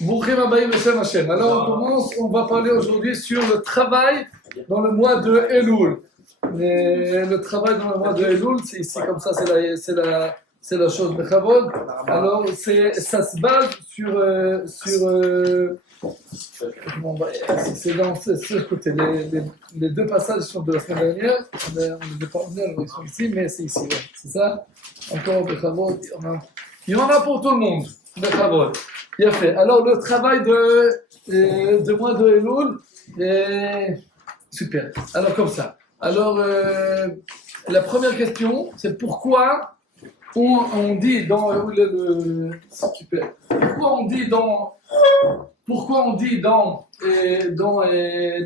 Brouchim Abayim Beshem Hashem. Alors on commence, on va parler aujourd'hui sur le travail dans le mois de Elul. Le travail dans le mois de Elul, c'est ici comme ça, c'est la chose de Chavod. Alors ça se base sur c'est dans ce côté. Les deux passages sont de la semaine dernière. On ne pas venir, ils sont ici, mais c'est ici. Ouais. C'est ça. Encore de Chavod. Il y en a pour tout le monde. De Chavod. Bien fait. Alors le travail de mois de Elul, super. Alors comme ça. Alors la première question, c'est pourquoi on dit dans super. Pourquoi on dit dans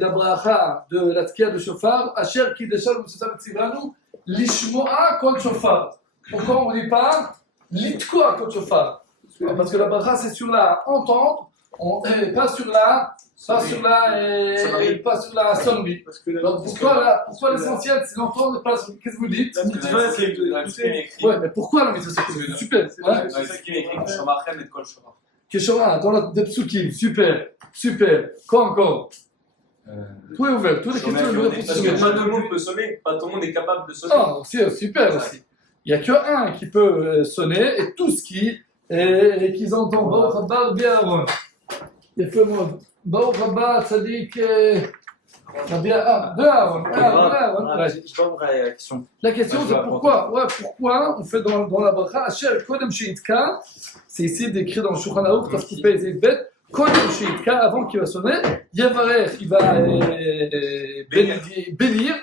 la bracha de la tkiya de shofar, Asher ki deshal v'sosam tzivanu lishmoa kol shofar. Pourquoi on ne dit pas litkoa kol shofar? Parce que la bracha c'est sur la entente, pas sur la sonnerie. Donc pourquoi l'essentiel c'est l'entendre et pas la sonnerie? Qu'est-ce que vous dites? La mitzvah c'est écrit. Ouais, mais pourquoi la mitzvah c'est écrit? Super. C'est ça qui est écrit que Shomachem et Kol Shomar. Keshora, dans la psukim, super. Quoi encore? Tout est ouvert, toutes les questions sont ouvertes. Parce que pas tout le monde peut sonner, pas tout le monde est capable de sonner. Ah, c'est super aussi. Il n'y a qu'un qui peut sonner et tous qu'ils entendent. Baruch haba Rabbi Aaron. Il fait moi. Baruch haba Tzadik Rabbi Aaron. Je pas compris la question. La question c'est pourquoi on fait dans la bracha Asher Kodem Sheitka, c'est ici décrit dans le Shulchan Aruch, parce qu'il fait des bêtes. Kodem Sheitka, avant qu'il va sonner, Yavarer, il va bénir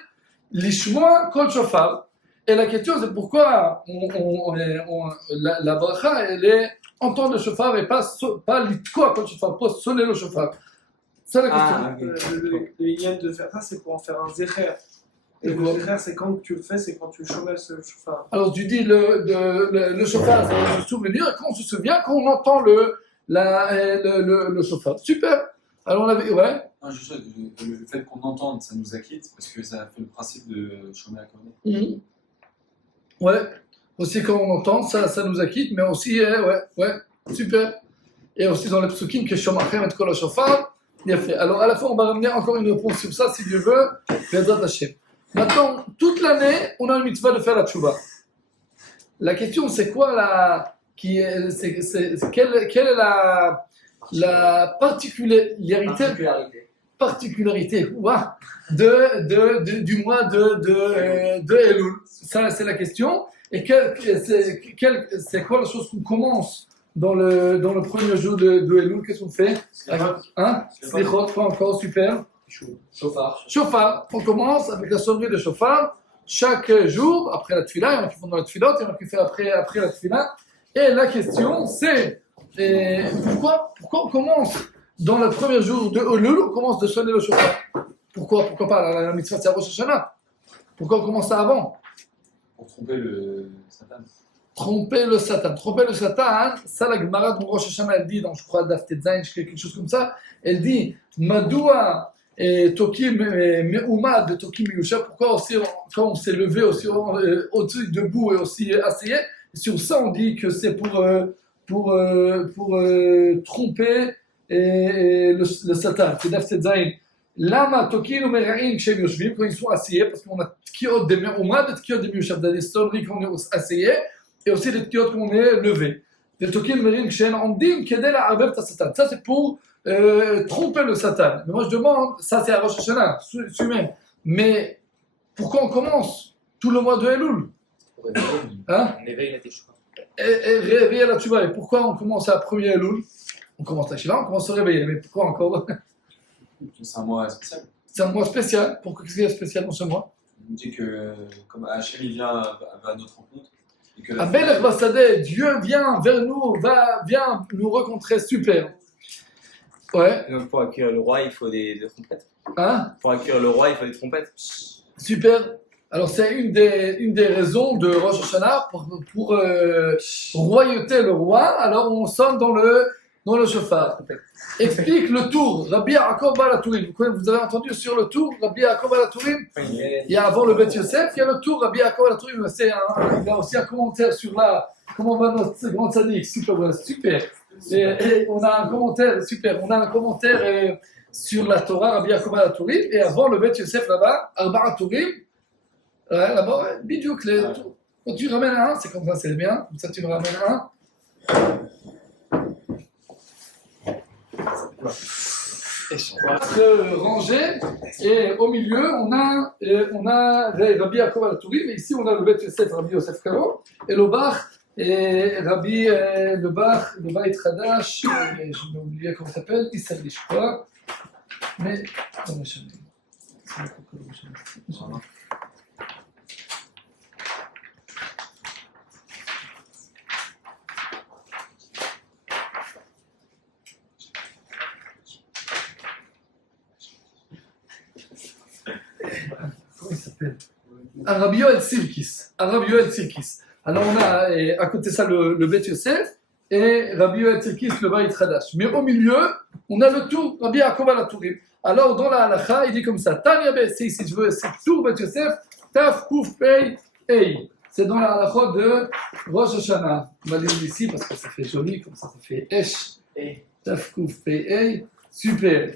l'ishmoa kol shofar. Et la question c'est pourquoi la bracha elle est entendre le shofar et pas l'itkoa kol shofar, pas sonner le shofar. C'est la question. Le yel de faire ça, c'est pour en faire un zecher. Et le zecher, c'est quand tu le fais, c'est quand tu chômelles le shofar. Alors tu dis le shofar, c'est se souvenir, et quand on se souvient, quand on entend le shofar. Super. Alors on avait, ouais. Non, juste le fait qu'on entende, ça nous acquitte, parce que ça fait le principe de chômer à cornet. Ouais. Aussi quand on entend, ça nous acquitte, mais aussi, ouais, super. Et aussi dans les psukim, que Shomachem et Kol Shofar. Bien fait. Alors, à la fois, on va ramener encore une réponse sur ça, si Dieu veut, Bezrat Hashem. Maintenant, toute l'année, on a une mitzvah de faire la tchouva. La question, c'est quoi quelle est la particularité du mois de Elul? Ça, c'est la question. Et c'est quoi la chose qu'on commence dans le premier jour de Elul? Qu'est-ce qu'on fait? Slichot, pas encore, super. Shofar. On commence avec la sonnerie de shofar chaque jour, après la tefila, il y en a qui font dans la tefilot, il y en a qui font après la tefila. Et la question, c'est pourquoi on commence dans le premier jour de Elul, on commence de sonner le shofar? Pourquoi pas? La mitzvah c'est à Rosh Hashanah. Pourquoi on commence ça avant? Pour tromper le Satan. Tromper le Satan, ça la Gemara de Rosh Hashanah, elle dit, dans je crois Daf Tetzain, quelque chose comme ça, elle dit, Madoua Tokim Me'umad Tokim Miyusha, pourquoi aussi, quand on s'est levé aussi au-dessus debout et aussi asseyé, sur ça on dit que c'est pour tromper le Satan, c'est Daf Tetzain. Lama Tokim Me'ra'in Kshem Yoshvim, quand ils sont asseyés, parce qu'on a Tkiot de Me'umad et Tkiot de Miyusha, des sonneries quand on est asseyé, et aussi les tkiot qu'on est levé. Les tokim merim kshen amdim kedel ha'avev ta satan. Ça c'est pour tromper le Satan. Mais moi je demande, ça c'est à Rosh Hashanah, celui-même. Mais pourquoi on commence tout le mois de Elul? Hein? On éveille la teshuva. Et réveiller la tchouva. Et pourquoi on commence à premier Elul? On commence la shiva, on commence à se réveiller. Mais pourquoi encore? C'est un mois spécial. C'est un mois spécial. Pourquoi qu'est-ce qu'il y a de spécial dans ce mois? On dit que comme Hachem il vient à notre rencontre. Abel Basadeh, Dieu vient vers nous, vient nous rencontrer, super. Ouais. Donc pour accueillir le roi, il faut des trompettes. Hein? Pour accueillir le roi, il faut des trompettes. Super. Alors c'est une des raisons de Rosh Hashanah pour royauter le roi. Alors on sonne dans le shofar. Explique le tour. Rabbi Yaakov Baal HaTurim. Vous avez entendu sur le tour Rabbi Yaakov Baal HaTurim? Il y a avant le Beth Yosef, il y a le tour Rabbi Yaakov Baal HaTurim. Il y a aussi un commentaire sur comment va notre grand tzaddik. Super. Et on a un commentaire, super, on a un commentaire sur la Torah, Rabbi Yaakov à Tourim, et avant le Bet Yosef là-bas, Arba'a Tourim, là-bas, ouais, bidiouk, quand tu ramènes un, c'est comme ça, c'est bien, comme ça tu me ramènes un. Rangé, et au milieu, on a Rabbi Yaakov à Tourim, et ici on a le Bet Yosef, Rabbi Yosef Karo, et le Bach, et Rabbi, le Beit Hadash, je vais oublier comment il s'appelle, Israël, je crois. Mais, comment je comment il s'appelle? Rabbi Yoel Sirkis. Rabbi Yoel Sirkis. Alors on a à côté de ça le Bet Yosef et Rabbi Yoel Sirkis, le Beit Hadash. Mais au milieu, on a le tour, Rabbi Yaakov à Tourim. Alors dans la halakha, il dit comme ça, Tanya Be, si je veux, c'est tour Bet Yosef, Taf Kuf Pei Ei. C'est dans la halakha de Rosh Hashanah. On va lire ici parce que ça fait joli, comme ça fait Esh. Taf Kuf Pei Ei. Super.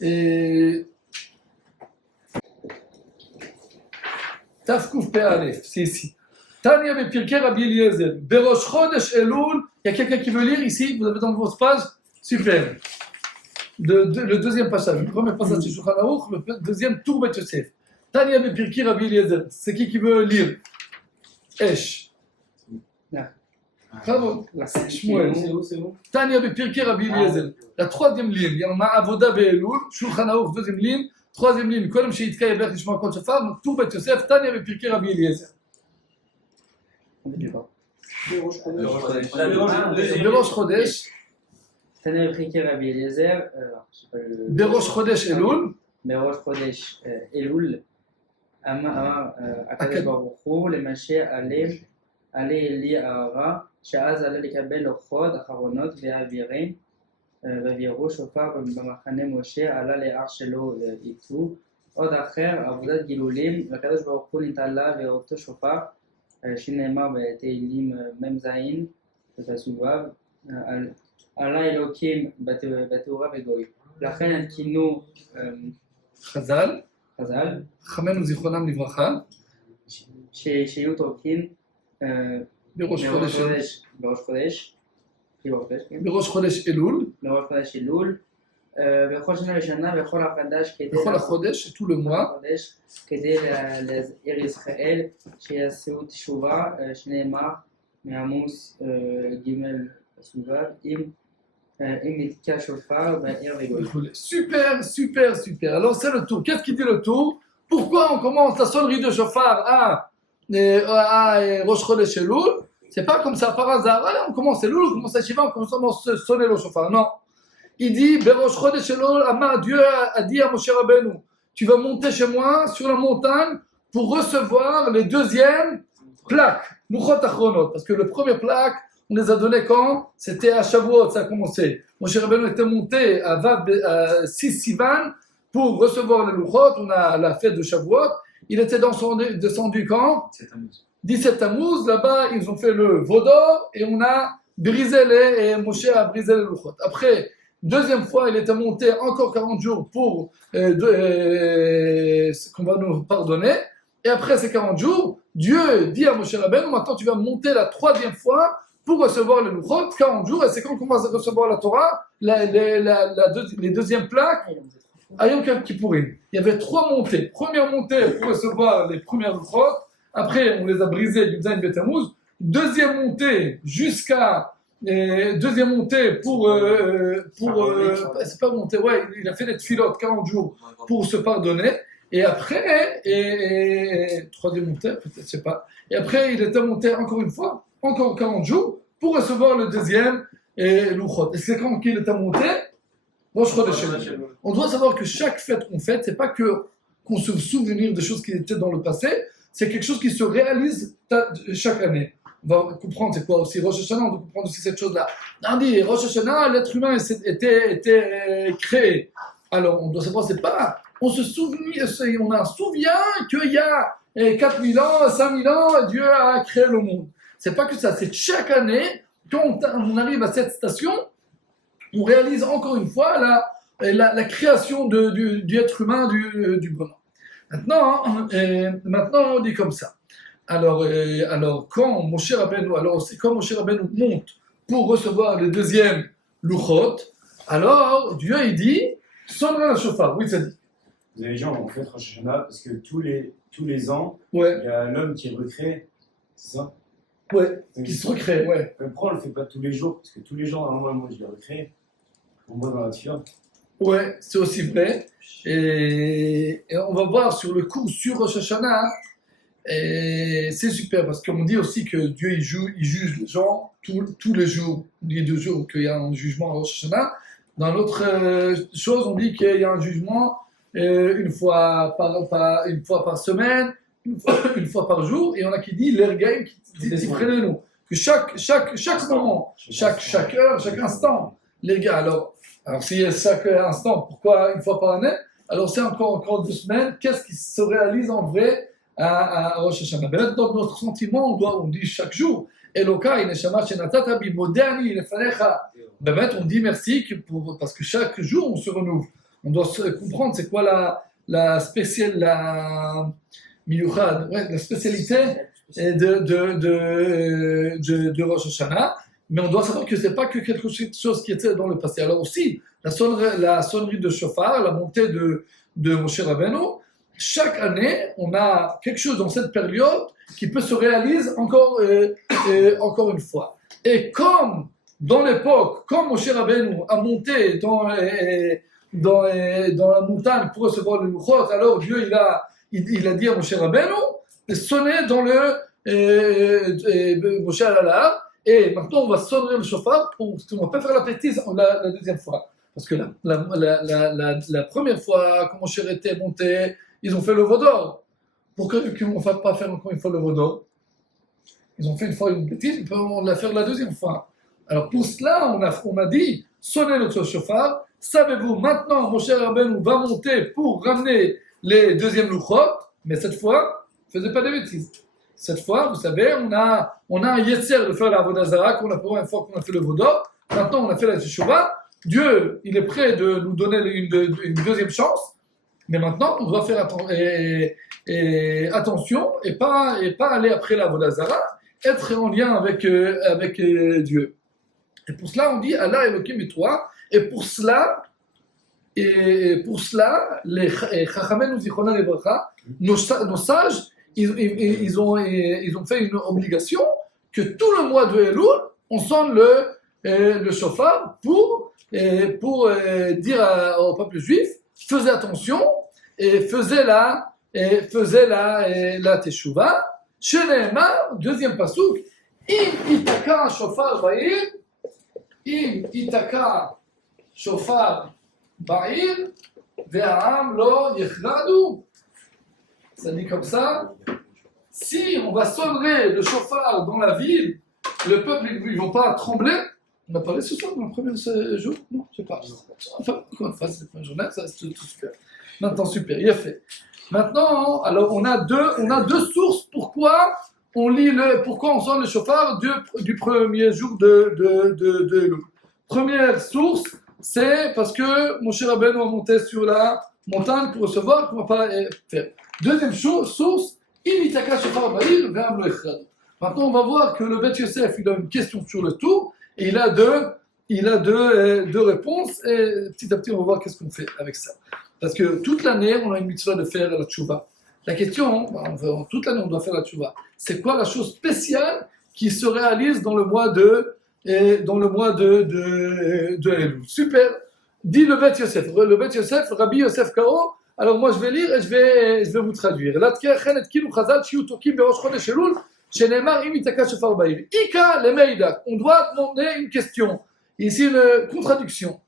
Et Taf Kuf Pei Aleph, c'est ici. Tanya Bepirkei Rabbi Eliezer. Berosh Chodesh Elul. Il y a quelqu'un qui veut lire ici? Vous avez dans votre page? Super. Le deuxième passage. Le premier passage c'est Shulchan Aruch. Le deuxième tour Bet Yosef. Tanya Bepirkei Rabbi Eliezer. C'est qui veut lire? Esh. Bravo. Shmuel. C'est où? Tanya Bepirkei Rabbi Eliezer. La troisième ligne. Il y en a Avoda Be'elul. Shulchan Aruch, deuxième ligne. Troisième ligne. Kolem Sheitka Yeber Nishma Kol Shafar. Donc tour Bet Yosef. Tanya Bepirkei Rabbi Eliezer. Berosh Chodesh. Tanya Bepirkei Rabbi Eliezer. Berosh Chodesh Elul. בראש חודש אלול אמר הקדוש ברוך הוא למשה עלה אלי אהרה שאז עלה לקבל לוחות אחרונות והעבירו שופר במחנה משה עלה להר שלו איתו עוד אחר עבודת גילולים הקדוש ברוך הוא נתעלה ואותו שופר שנאמר בתהילים מ"ז בפסוק ו' עלה אלוקים בתאורה בגוי לכן התקינו חז"ל, חז"ל, חכמינו זיכרונם לברכה, שיהיו טורקים בראש חודש בראש חודש אלול, בכל שנה ושנה בכל החדש בכל החודש, tout le mois, כדי להזהיר ישראל שיעשו תשובה שנאמר מעמוס ג' פסוק Super, super, super. Alors c'est le tour. Qu'est-ce qui dit le tour? Pourquoi on commence la sonnerie de chauffard à Rosh Chodesh Elul? C'est pas comme ça par hasard. Allez, on commence Elul, on commence à Shiva, on commence à sonner le chauffard. Non. Il dit, Berosh Chodesh Elul, Amar, Dieu a dit à Moshe Rabbeinu, tu vas monter chez moi sur la montagne pour recevoir les deuxièmes plaques. Luchot Achronot. Parce que le premier plaque, on les a donnés quand? C'était à Shavuot, ça a commencé. Moshe Rabbeinu était monté à 6 Sivan pour recevoir les Luchot. On a la fête de Shavuot. Il était descendu quand? 17 Tammuz. Là-bas, ils ont fait le Vaudor et on a brisé et Moshe a brisé les Luchot. Après, deuxième fois, il était monté encore 40 jours pour qu'on va nous pardonner. Et après ces 40 jours, Dieu dit à Moshe Rabbeinu, maintenant tu vas monter la troisième fois pour recevoir le Luchot, 40 jours, et c'est quand on commence à recevoir la Torah, les deuxièmes plaques, à Yom Kippourim. Il y avait 3 montées. Première montée pour recevoir les premières Luchot, après on les a brisées du Zayin Betamuz. Deuxième montée jusqu'à deuxième montée pour c'est pas montée, ouais, il a fait des tfilotes 40 jours pour se pardonner. Et après, troisième montée, peut-être, je sais pas. Et après, il était monté encore une fois, encore 40 jours, pour recevoir le deuxième Luchot. Et c'est quand il était monté, Rosh Chodesh Elul. On doit savoir que chaque fête qu'on fête, c'est pas qu'on se souvenir des choses qui étaient dans le passé, c'est quelque chose qui se réalise chaque année. On va comprendre c'est quoi aussi Rosh Hashanah, on doit comprendre aussi cette chose-là. On dit Rosh Hashanah, l'être humain était créé. Alors, on doit savoir, c'est pas... On se souvient qu'il y a 4000 ans, 5000 ans, Dieu a créé le monde. C'est pas que ça, c'est chaque année, quand on arrive à cette station, on réalise encore une fois la création du être humain, du bonhomme. Maintenant, on dit comme ça. Alors quand Moshe Rabbeinu, monte pour recevoir le deuxième Luchot, alors Dieu il dit, sonnera le chauffard. Oui, ça dit. Vous avez dit, on fait Rosh Hashanah parce que tous les ans, Ouais, il y a l'homme qui recrée, c'est ça? ouais, qui se recrée, ouais. Pourquoi on ne le fait pas tous les jours? Parce que tous les jours, normalement, moi je le recrée. On voit dans la tfila. Ouais, c'est aussi vrai. Et on va voir sur le cours sur Rosh Hashanah. Et c'est super parce qu'on dit aussi que Dieu il juge les gens tous les jours. On dit 2 jours qu'il y a un jugement à Rosh Hashanah. Dans l'autre chose, on dit qu'il y a un jugement une fois par semaine, une fois par jour. Et on a qui dit l'ergaim qui prennent nous. Que chaque moment, chaque heure, chaque instant, les gars. Alors si chaque instant, pourquoi une fois par année? Alors c'est encore 2 semaines. Qu'est-ce qui se réalise en vrai à Rosh Hashanah? Dans notre sentiment, on dit chaque jour. Elokai neshama shenatata bi modani lefanecha. On dit merci parce que chaque jour on se renouvelle. On doit comprendre c'est quoi la spécialité de Rosh Hashanah. Mais on doit savoir que c'est pas que quelque chose qui était dans le passé. Alors aussi, la sonnerie de shofar, la montée de Moshe Rabbeinu, chaque année, on a quelque chose dans cette période qui peut se réaliser encore une fois. Et comme dans l'époque, comme Moshe Rabbeinu a monté dans la montagne pour recevoir le Luchot, alors Dieu il a dit à Moshe Rabbeinu de sonner dans le Moshe Alala. Et maintenant, on va sonner le chauffard parce qu'on ne va pas faire la bêtise la deuxième fois. Parce que la première fois, quand Moshe était monté, ils ont fait le vaudor. Pourquoi on ne va pas faire encore une fois le vaudor? Ils ont fait une fois une bêtise, on va la faire la deuxième fois. Alors pour cela, on a dit, sonnez notre chauffard. Savez-vous, maintenant, Moshe Rabbeinu va monter pour ramener les deuxièmes Luchot, mais cette fois, ne faisait pas de bêtises. Cette fois, vous savez, on a un yetzer de faire la Avodah Zarah qu'on a fait une fois qu'on a fait le vaudor. Maintenant, on a fait la Teshuvah. Dieu, il est prêt de nous donner une deuxième chance. Mais maintenant, on doit faire attention et pas aller après la Avodah Zarah, être en lien avec Dieu. Et pour cela, on dit Allah Elohim et toi. Et pour cela, les Chachamenu Zichronan Lebracha, nos sages, ils ont fait une obligation que tout le mois de Elul, on sonne le shofar pour dire au peuple juif, faisait attention et faisait la teshuvah. Sheneemar, deuxième pasuk, im itaka shofar ba'ir, ve'ha'am lo yechradu. Ça dit comme ça. Si on va sonner le chauffard dans la ville, le peuple, ils ne vont pas trembler. On a parlé ce soir dans le premier jour? Non, je sais pas. Enfin, encore une fois, c'est pas une journée, ça c'est tout super. Maintenant, super, il a fait. Maintenant, alors on a deux sources pourquoi on sonne le chauffard du premier jour de Elul. Première source, c'est parce que Moshe Rabbeinu a monté sur la montagne pour recevoir, qu'on ne va pas faire. Deuxième source, maintenant on va voir que le Beth Yosef il a une question sur le tour et il a deux réponses et petit à petit on va voir qu'est-ce qu'on fait avec ça. Parce que toute l'année on a une mitzvah de faire la tchouva. La question, toute l'année on doit faire la tchouva. C'est quoi la chose spéciale qui se réalise dans le mois de Elul? Super. Dit le Beth Yosef. Le Beth Yosef, Rabbi Yosef Karo. Alors moi je vais lire et je vais vous traduire. On doit demander une question. Ici une contradiction.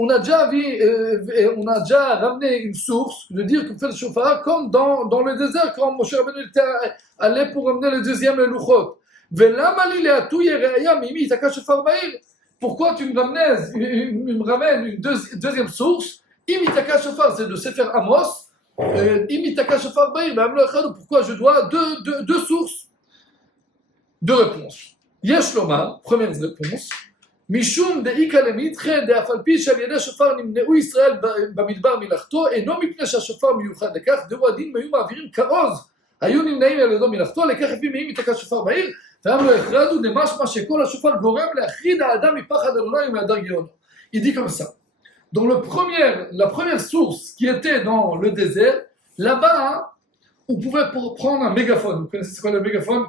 On a déjà ramené une source de dire qu'on fait le shofar comme dans le désert quand Moshe Rabbeinu était allé pour ramener le deuxième Luchot. Pourquoi tu me ramènes une deuxième source? Imitaka shofar, c'est de Sefer Amos. Imitaka shofar ba'ir, pourquoi je dois deux sources? Deux réponses. Yesh lomar, première réponse. Mishum de'ika lemitre de'afalpi shal yedei shofar nimneu Israël במדבר מלאכתו, אינו מפני שהשופר מיוחד לכך, דרו הדין היו מעבירים כעוז, היו נמנעים על ידו מלאכתו, לכך לפי מי מתקע שופר בעיר, והם לא החרדו דמשמע שכל השופר גורם להחריד האדם מפחד אדוני ומהדר גאונו. Il dit comme ça. Dans la première source qui était dans le désert, là-bas, on pouvait prendre un mégaphone. Vous connaissez c'est quoi le mégaphone?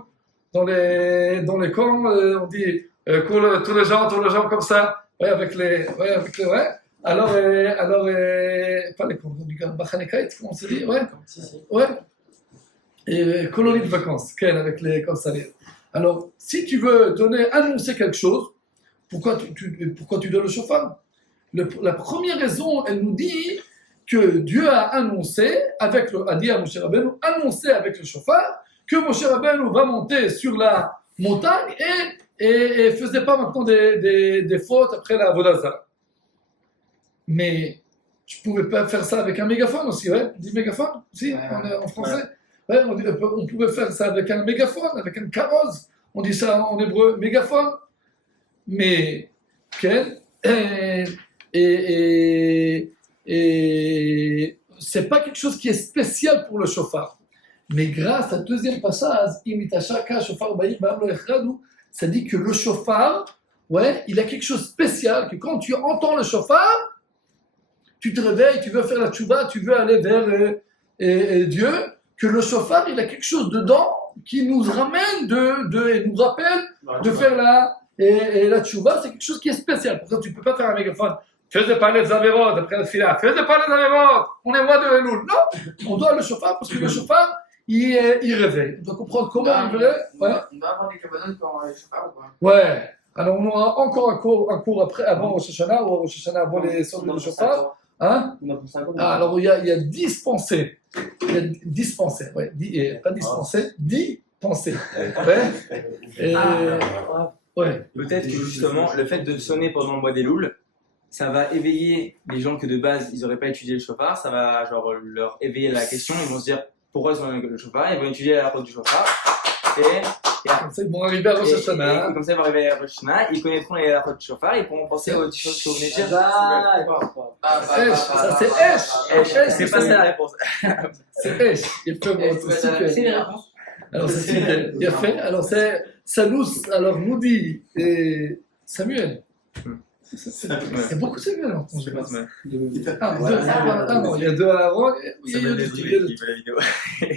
Dans les camps, on dit tous les gens comme ça, ouais, avec les, ouais. Alors, pas les camps, on dit Bachanekait, comment on se dit, ouais, ouais. Et colonie de vacances, avec les comme ça. Alors, si tu veux annoncer quelque chose, pourquoi tu donnes le chauffard? La première raison, elle nous dit que Dieu a annoncé, a dit à Moshe Rabbeinu, annoncé avec le chauffard, que Moshe Rabbeinu va monter sur la montagne et faisait pas maintenant des fautes après la Vodazara. Mais tu pouvais pas faire ça avec un mégaphone aussi, ouais? On dit mégaphone aussi, en français? Ouais, on pouvait faire ça avec un mégaphone, avec un carrosse. On dit ça en hébreu, mégaphone. Mais, et c'est pas quelque chose qui est spécial pour le chauffard. Mais grâce à deuxième passage, ça dit que le chauffard, ouais, il a quelque chose de spécial, que quand tu entends le chauffard, tu te réveilles, tu veux faire la tchouba, tu veux aller vers Dieu, que le chauffard, il a quelque chose dedans qui nous ramène et nous rappelle de faire la tchouba, c'est quelque chose qui est spécial. Pour ça, tu ne peux pas faire un mégaphone. Faisez parler des avérotes après la fila. Faisez parler des avérotes. On est mois de Elul. Non, on doit le chauffard parce que le chauffard, il réveille. On doit comprendre comment il réveille. Ouais. On doit avoir des cabanons pour le chauffard ou pas? Ouais. Alors, on aura encore un cours après, avant Rosh Hashanah, ou Rosh Hashanah avant les sorties de chauffard. Hein? Alors, il y a 10 pensées. Il y a 10 pensées. Ouais. Pas 10 pensées, 10 pensées. Ouais. Ouais. Peut-être que justement, le fait de sonner pendant le mois des Louls, ça va éveiller les gens que de base ils n'auraient pas étudié le chauffard, ça va genre leur éveiller la question, ils vont se dire pourquoi ils sont le chauffard, ils vont étudier la porte du chauffard, et comme ça ils vont arriver à Rosh Hashanah. Comme ça ils vont arriver à Rosh Hashanah, ils connaîtront la porte du chauffard, ils pourront penser aux choses que vous venez de dire. Ça c'est Esh. C'est pas ça la réponse. C'est Esh. C'est la réponse. Alors c'est super. Il a fait. Alors ça nous dit Samuel. Il y a beaucoup de Samuel en France. Non, il y a deux Aaron. Il y a la vidéo.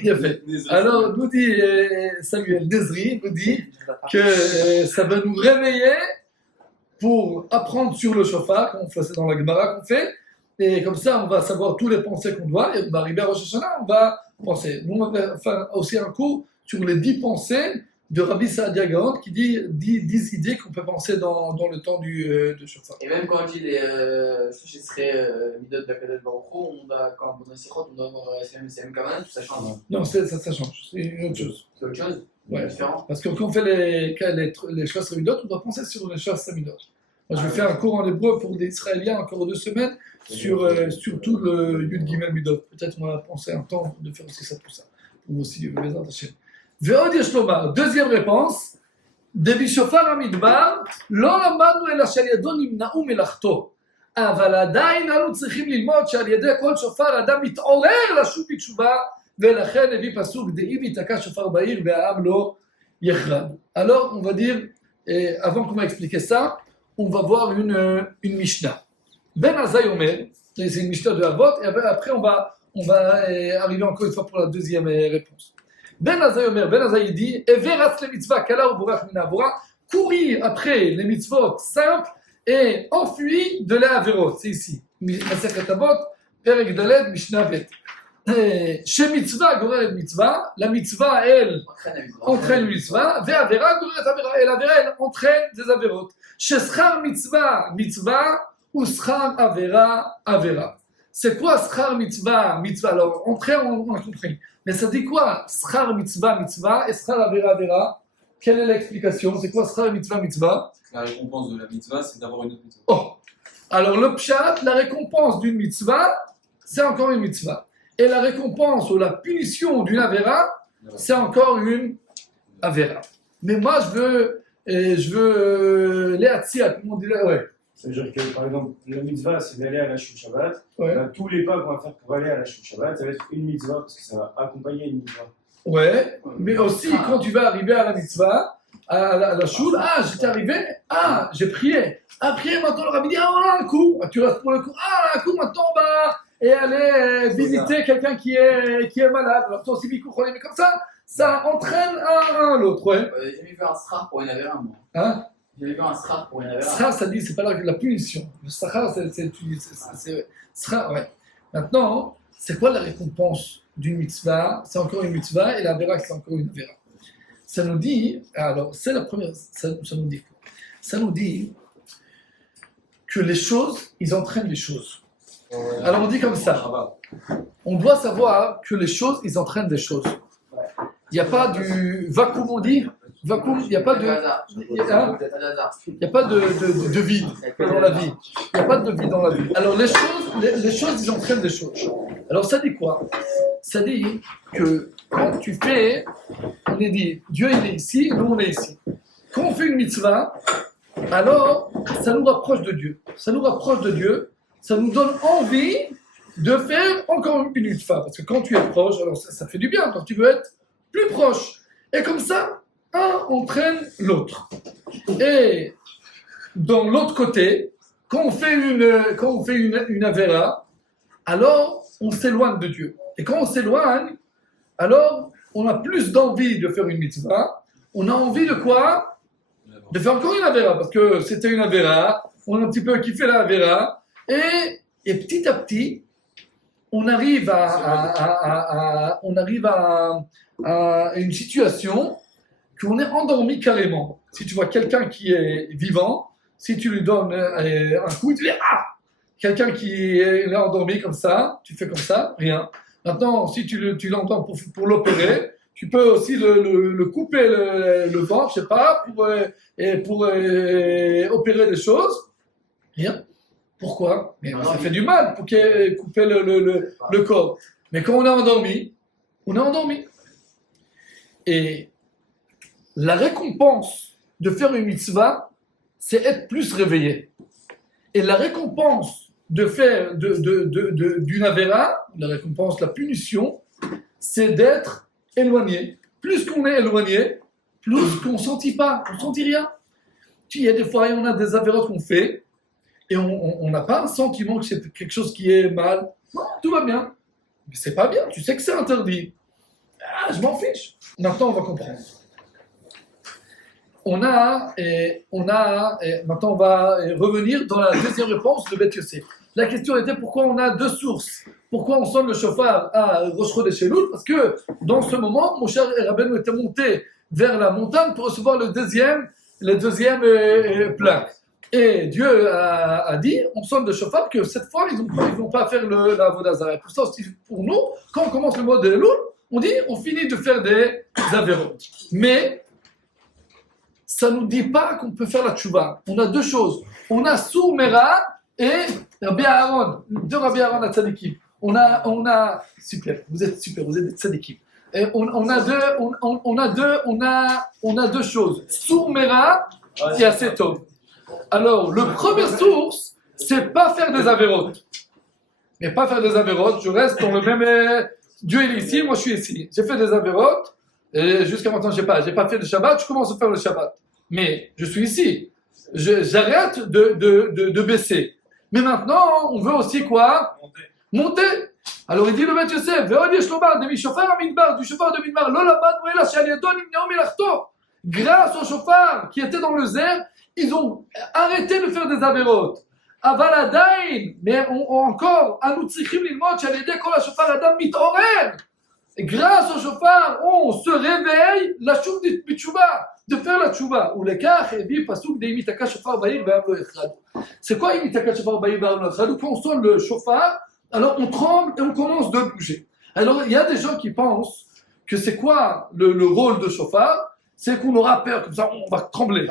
Il a fait. Alors nous dit Samuel Nezri nous dit que ça va nous réveiller pour apprendre sur le chauffard, comme on fait dans la Gemara qu'on fait. Et comme ça, on va savoir tous les pensées qu'on doit. Et on va arriver à Rosh Hashanah, on va penser. Nous, on va faire aussi un cours sur les 10 pensées de Rabbi Saadia Gaon qui dit 10 idées qu'on peut penser dans le temps de chauffard. Et même quand on dit les ce serait Midot d'Akadosh Baruch Hu, quand on a Sichot, on doit avoir CM Kaman, ça change. Non, ça change, c'est une autre chose. C'est autre chose? Ouais. Différent. Parce que quand on fait les Shas Midot, on doit penser sur les Shas Midot. Moi, je vais faire un cours en hébreu pour des Israéliens encore 2 semaines sur tout le Yud Gimel Midot. Peut-être on va penser un temps de faire aussi ça pour ça. Pour aussi les Hachem. Ve'od yesh lomar, deuxième réponse, Debi shofar hamidbar, lo למדנו אלא שעל ידו נמנעו מלאכתו. אבל עדיין אנו צריכים ללמוד שעל ידי כל שופר אדם מתעורר לשוב בתשובה, ולכן הביא פסוק דאם ייתקע שופר בעיר והעם לא יחרד. Alors, on va dire, avant qu'on va expliquer ça, on va voir une Mishnah. Ben Azai Omer, c'est une Mishnah de Avot, et après on va arriver encore une fois pour la deuxième réponse. Ben Azai dit, Everat le mitzvah kala ou borach min avora, courir après les mitzvot simples et enfuir de la averot. C'est ici. Masechet Avot, Perek Daled, Mishnah Bet. Chez mitzvah goreret mitzvah, la mitzvah elle entraîne mitzvah, ve'avera goreret avera, et l'avera elle entraîne des averot. Chez schar mitzvah ou schar avera. C'est quoi schar mitzvah? Alors, entrée, on a compris. Mais ça dit quoi? Schar mitzvah et schar avera. Quelle est l'explication? C'est quoi schar mitzvah? La récompense de la mitzvah, c'est d'avoir une autre mitzvah. Oh. Alors, le pshat, la récompense d'une mitzvah, c'est encore une mitzvah. Et la récompense ou la punition d'une avera, c'est encore une avera. mais moi je veux les Hatsia, comment on dit là, ouais. Ça veut dire que, par exemple, la mitzvah, c'est d'aller à la Shul Shabbat. Ouais. Bah, tous les pas qu'on va faire pour aller à la Shul Shabbat, ça va être une mitzvah, parce que ça va accompagner une mitzvah. Ouais, mais aussi quand tu vas arriver à la mitzvah, à la choule, j'étais arrivé, j'ai prié. Prié, maintenant le rabbi dit, on a un coup, tu restes pour le coup, on a un coup, maintenant on va et aller visiter quelqu'un qui est malade. Alors toi aussi, mais comme ça entraîne un l'autre, ouais. J'ai jamais vu un srar pour une avera, moi. Hein? J'ai jamais vu un srar pour une avera. Ça dit, c'est pas la punition. Le sahar, c'est sahar, ouais. Maintenant, c'est quoi la récompense d'une mitzvah? C'est encore une mitzvah, et la vera, c'est encore une vera. Ça nous dit, alors, c'est la première, ça nous dit quoi? Ça nous dit que les choses, ils entraînent les choses. Alors, on dit comme ça. On doit savoir que les choses, ils entraînent des choses. Il n'y a pas du vacuum, on dit. Vacuum, il n'y a pas de. Il n'y a pas de vide dans la vie. Il n'y a pas de vide dans la vie. Alors, les choses, ils entraînent des choses. Alors, ça dit quoi? Ça dit que quand tu fais, on est dit, Dieu il est ici, nous on est ici. Quand on fait une mitzvah, alors ça nous rapproche de Dieu. Ça nous rapproche de Dieu, ça nous donne envie de faire encore une mitzvah. Parce que quand tu es proche, alors ça fait du bien, quand tu veux être plus proche. Et comme ça, un entraîne l'autre. Et dans l'autre côté, quand on fait une avera, alors on s'éloigne de Dieu. Et quand on s'éloigne, alors on a plus d'envie de faire une mitzvah. On a envie de quoi? De faire encore une avera, parce que c'était une avera, on a un petit peu kiffé la avera, et petit à petit, on arrive à une situation qu'on est endormi carrément. Si tu vois quelqu'un qui est vivant, si tu lui donnes un coup, tu dis quelqu'un qui est endormi comme ça, tu fais comme ça, rien. Maintenant, si tu l'entends pour l'opérer, tu peux aussi le couper le ventre, je sais pas, pour opérer des choses. Rien. Pourquoi? Mais ça fait du mal pour couper le corps. Mais quand on est endormi, on est endormi. Et la récompense de faire une mitzvah, c'est être plus réveillé. Et la récompense de faire d'une avera, la récompense, la punition, c'est d'être éloigné. Plus qu'on est éloigné, plus qu'on ne sentit pas, on ne sentit rien. Il y a des fois, on a des avéras qu'on fait, et on n'a pas un sentiment que c'est quelque chose qui est mal. Non, tout va bien. Mais c'est pas bien, tu sais que c'est interdit. Je m'en fiche. Maintenant, on va comprendre. Maintenant, on va revenir dans la deuxième réponse de Beth Yosef. La question était pourquoi on a deux sources. Pourquoi on sonne le chauffard à Rosh Chodesh Elul? Parce que dans ce moment, mon cher Rabbeinu était monté vers la montagne pour recevoir le deuxième plaque. Et Dieu a dit, on sonne le chauffard, que cette fois, ils ne vont pas faire la Avodah Zarah. Pour ça aussi, pour nous, quand on commence le mois de Elul, on dit, on finit de faire des avérotes. Mais ça ne nous dit pas qu'on peut faire la tchouva. On a deux choses. On a Sour Mera et Rabbi Aaron, deux Rabbi Aaron à Tzadikim. On a super, vous êtes des Tzadikim. Et on a deux choses. Sour Mera et Asetov. Alors, le première source, c'est pas faire des avérotes. Mais pas faire des avérotes, je reste dans le même. Dieu est ici, moi je suis ici. J'ai fait des avérotes, et jusqu'à maintenant j'ai pas fait le Shabbat, je commence à faire le Shabbat. Mais je suis ici. J'arrête de baisser. Mais maintenant, on veut aussi quoi? Monter. Alors il dit le Beth Yosef, du chauffard de Midbar, grâce au chauffard qui était dans le zère, ils ont arrêté de faire des avérotes. Avaladain, mais encore, et grâce au chauffard, on se réveille, la chouva de tchouva, de faire la tchouva. Ou les cas, c'est quoi imitaka shofar ba'ir ba'am lo echad? Quand on sonne le chauffard, alors on tremble et on commence de bouger. Alors il y a des gens qui pensent que c'est quoi le rôle de chauffard? C'est qu'on aura peur, comme ça on va trembler.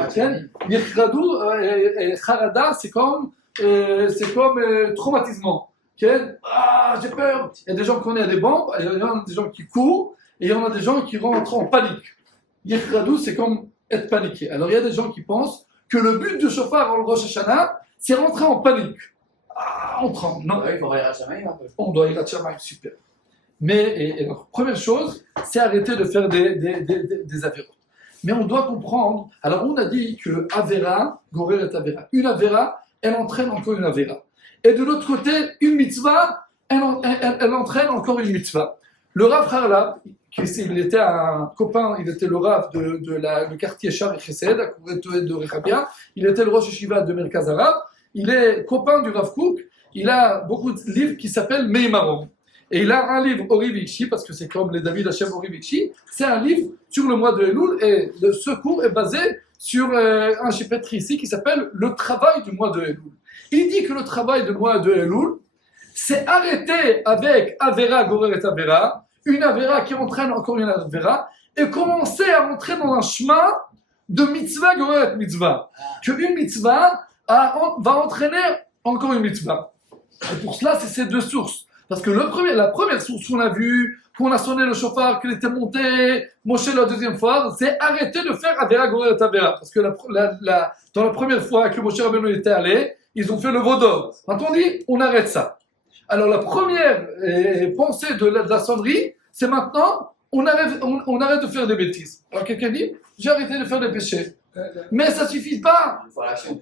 Charada, c'est comme traumatisement. J'ai peur. Il y a des gens qui connaissent des bombes, il y a des gens qui courent, et il y en a des gens qui rentrent en panique. Yechradou, c'est comme être paniqué. Alors il y a des gens qui pensent que le but du chauffard en Rosh Hashanah, c'est rentrer en panique. Ah, on tremble. Non, Il faut avoir un chamaïm un peu. on doit y aller à super. Mais, et donc, première chose, c'est arrêter de faire des avérotes. Mais on doit comprendre, alors on a dit que Avera, Gorer et Avera, une Avera, elle entraîne encore une Avera. Et de l'autre côté, une mitzvah, elle entraîne encore une mitzvah. Le Rav Harlab, il était un copain, il était le Rav le quartier Shar et Chesed, à côté de Rechabia, il était le Rosh Yeshiva de Merkaz Arabe, il est copain du Rav Kook, il a beaucoup de livres qui s'appellent Meimarom. Et il a un livre Orivikshi, parce que c'est comme les David Hashem Orivikshi, c'est un livre sur le mois de Elul, et ce cours est basé sur un chapitre ici qui s'appelle Le travail du mois de Elul. Il dit que le travail du mois de Elul, c'est arrêter avec Avera, Gorer et Avera, une Avera qui entraîne encore une Avera, et commencer à entrer dans un chemin de mitzvah, Gorer et mitzvah. Qu'une mitzvah va entraîner encore une mitzvah. Et pour cela, c'est ces deux sources. Parce que la première source qu'on a vue, qu'on a sonné le chauffard, qu'il était monté, Moshe la deuxième fois, c'est arrêter de faire Avera, Gorer et Avera. Parce que dans la première fois que Moshe Rabbeinu était allé, ils ont fait le vaudor. Quand on dit, on arrête ça. Alors la première pensée de la sonnerie, c'est maintenant, on arrête de faire des bêtises. Alors quelqu'un dit, j'ai arrêté de faire des péchés. Mais ça suffit pas.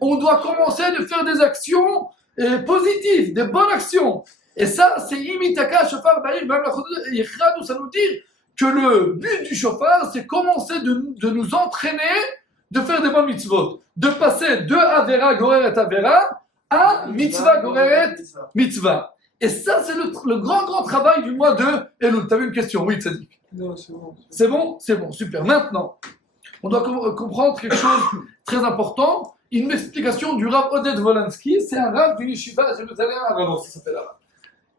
On doit commencer de faire des actions positives, des bonnes actions. Et ça, c'est imitaka shofar ba'ir b'am ça nous dit que le but du shofar, c'est commencer de nous entraîner de faire des bonnes mitzvot, de passer de Avera, Gorer et Avera à mitzvah, Gorer et mitzvah. Et ça, c'est le grand travail du mois de Elul. Tu avais une question? Oui, Tzadik. Non, c'est bon. C'est bon? C'est bon, super. Maintenant, on doit comprendre quelque chose de très important. Une explication du Rav Oded Volansky. C'est un Rav du Yeshiva à Jérusalem à Valence, ça s'appelle là.